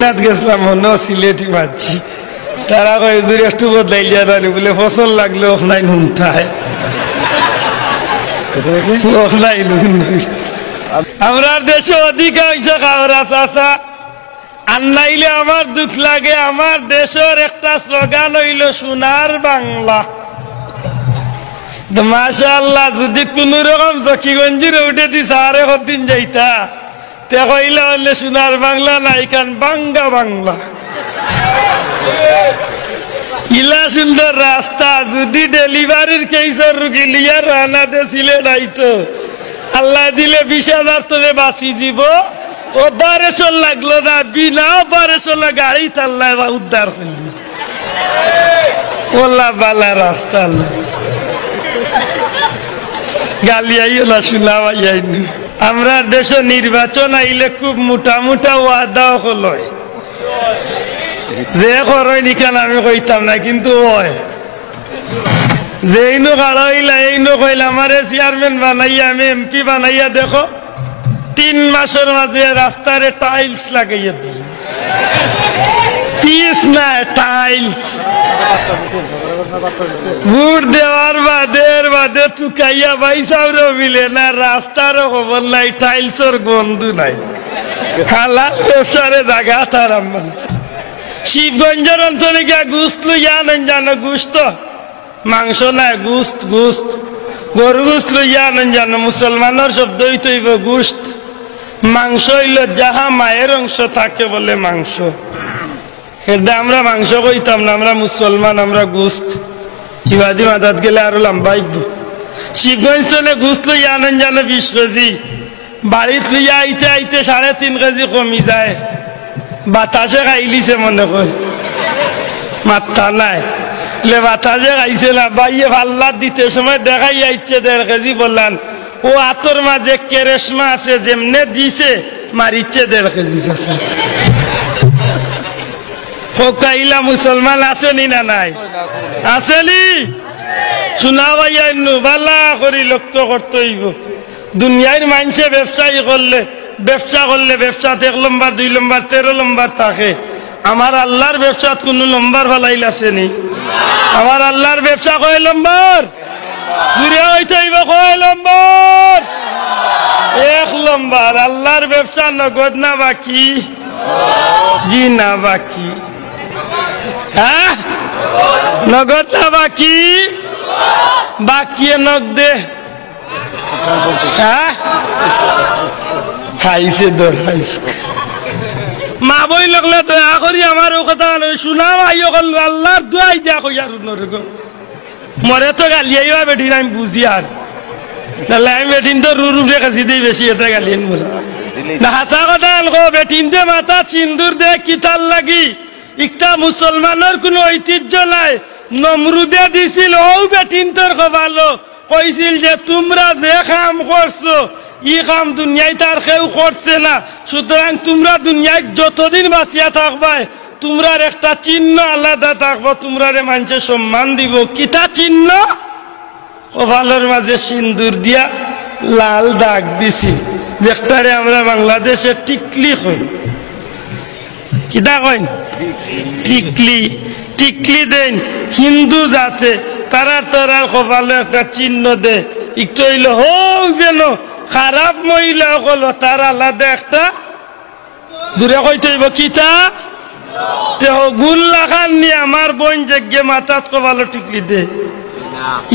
গেছিলাম মনে সিলেটি মারছি তারা কয় হুজুর একটু বদলাইয়া দাঁড়ি বলে ফসল লাগলে অফলাইন হুমতায় অফলাইন আমরা দেশে অধিকাংশ খাওয়া চাষা আর নাইলে আমার দুঃখ লাগে। আমার দেশের একটা স্লোগান হইল সোনার বাংলা। মাশাআল্লাহ, যদি কোন রকম চকিগঞ্জির উঠে দিস আরে কদিন যাইতা তে কইলা হলে সোনার বাংলা নাই কান বাঙ্গা বাংলা। ইলা সুন্দর রাস্তা যদি ডেলিভারির কেসের রুগী লিয়া রানা দিলে নাইতো আল্লাহ দিলে 20,000 তোরে বাঁচি যাব। অপারেশন লাগলো না, বিনা অপারেশন গাড়ি তাল্লা উদ্ধার করলি ওলা বালা রাস্তা গালি আইও না শুনাবাইনি। আমরা দেশে নির্বাচন আইলে খুব মোটা মোটা ওয়াদা হলো যে করই নিখান আমি কইতাম না, কিন্তু ওই যে ইনো কাড়া হইলা এইনো কইলা আমারে চেয়ারম্যান বানাইয়া আমি এমপি বানাইয়া দেখো 3 মাসের মাঝে রাস্তারে টাইলস লাগাইয়া দিই। পিস না টাইলস ভোট দেওয়ার বাদে তুকাইয়া বাইসাও মিলে না, রাস্তারও খবর নাই, টাইলসের গন্ধ নাই, খালা ব্যবসারে জায়গা তার আমার। শিবগঞ্জের অঞ্চলে গিয়া গুস্ত লইয়া নেন জানো, গুস্ত মাংস নাই, গুস্ত গুস্ত গরু গুস্ত লইয়া নেন জানো। মুসলমানের শব্দ হইতেইব গুস্ত, মাংস হইল যাহা মায়ের অংশ থাকে বলে মাংস। এটা আমরা মাংস কইতাম না, আমরা মুসলমান, আমরা গুস্ত। ইবাদি মাদাত গেলে আরো লম্বাইব। শিবগঞ্জ চলে গুস্ত লইয়া আনেন জানো 20 কেজি, বাড়িত লইয়া আইতে আইতে 3.5 কেজি কমি যায়। বাতাসে খাইলিছে মনে কয়, মাথা নাই লে বাতাসে খাইছে না। বাইয়ে ভাল্লা দিতে সময় দেখাই আইছে 1.5 কেজি বললাম, ও আতর মাঝে কেরেশমা আছে, যেমনে দিছে মারিচ্ছে 1.5 কেজি আছে। কাইলা মুসলমান আসেনি না নাই? আসেনি? শোনা ভাইয়া বালা করি লক্ষ্য করতে হইব। দুনিয়ার মানুষে ব্যবসা করলে 1 নম্বর 2 নম্বর 13 নম্বর থাকে। আমার আল্লাহর ব্যবসা কোন নম্বর ভালাইল আসেনি? আমার আল্লাহর ব্যবসা কয় নম্বর? ঘুরে হইতে হইব কয় নম্বর? 1 নম্বর। আল্লাহর ব্যবসা নগদ না বাকি? জি না বাকি। হ্যাঁ, নগদ না বাকি? বাকি নগদে। হ্যাঁ, খাইছে দৌড়াইছে। মা বই লাগলে দয়া করি আমার ও কথা শুনাও আইও গেল, আল্লাহর দোয়াই দিয়া কই আর মরে তো গালি আইবা বেঠিন আমি বুঝি আর নাহলে আমি বেঠিন তো রুরু রেখেছি দিই বেশি এটা গালি না। হাসা কথা আনকো বেঠিন দে মাথা সিন্দুর দে কিতাল লাগি একটা মুসলমানের কোনো ঐতিহ্য নাই। নমরুদে দিছিল ও বেঠিন তোর ভালো কইছিল যে তোমরা যে কাম করছো ই কাম দুনিয়ায় তার কেউ করছে না, সুতরাং তোমরা দুনিয়ায় যতদিন বাঁচিয়া থাকবাই তোমরার একটা চিহ্ন আলাদা থাকবো, তোমরা মানুষের সম্মান দিব। কিতা চিহ্ন? কপালের মাঝে সিন্দুর দিয়া লাল দাগ দিছি, যেটারে আমরা বাংলাদেশে টিকলি কই। কিতা কইন? টিকলি। টিকলি দেন হিন্দু জাতে তারা কপালে একটা চিহ্ন দে। একটু হইল হোক যেন খারাপ মহিলা হলো তার আলাদা একটা দূরে কইতে হইব কিতা গুল্লা খান নিয়ে আমার বোন যজ্ঞে মাথাত কপালো টিকলি দে।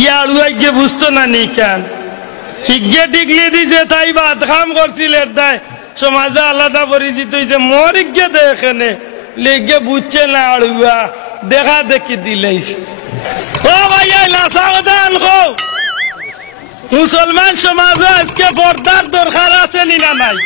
ইয়ার উইগে বুঝতো না নি কেন হিগে টিকলি দিছে তাই বাদ খাম করছিল দায় সমাজে আলাদা পরিচিত হয়েছে। মোর ইগে দে এখানে লেগে বুঝছে না আড়ুয়া দেখা দেখি দিলেইছে। ও ভাইয়া নাসা কথা আনকো, মুসলমান সমাজে আজকে পর্দার দরকার আছে না নাই?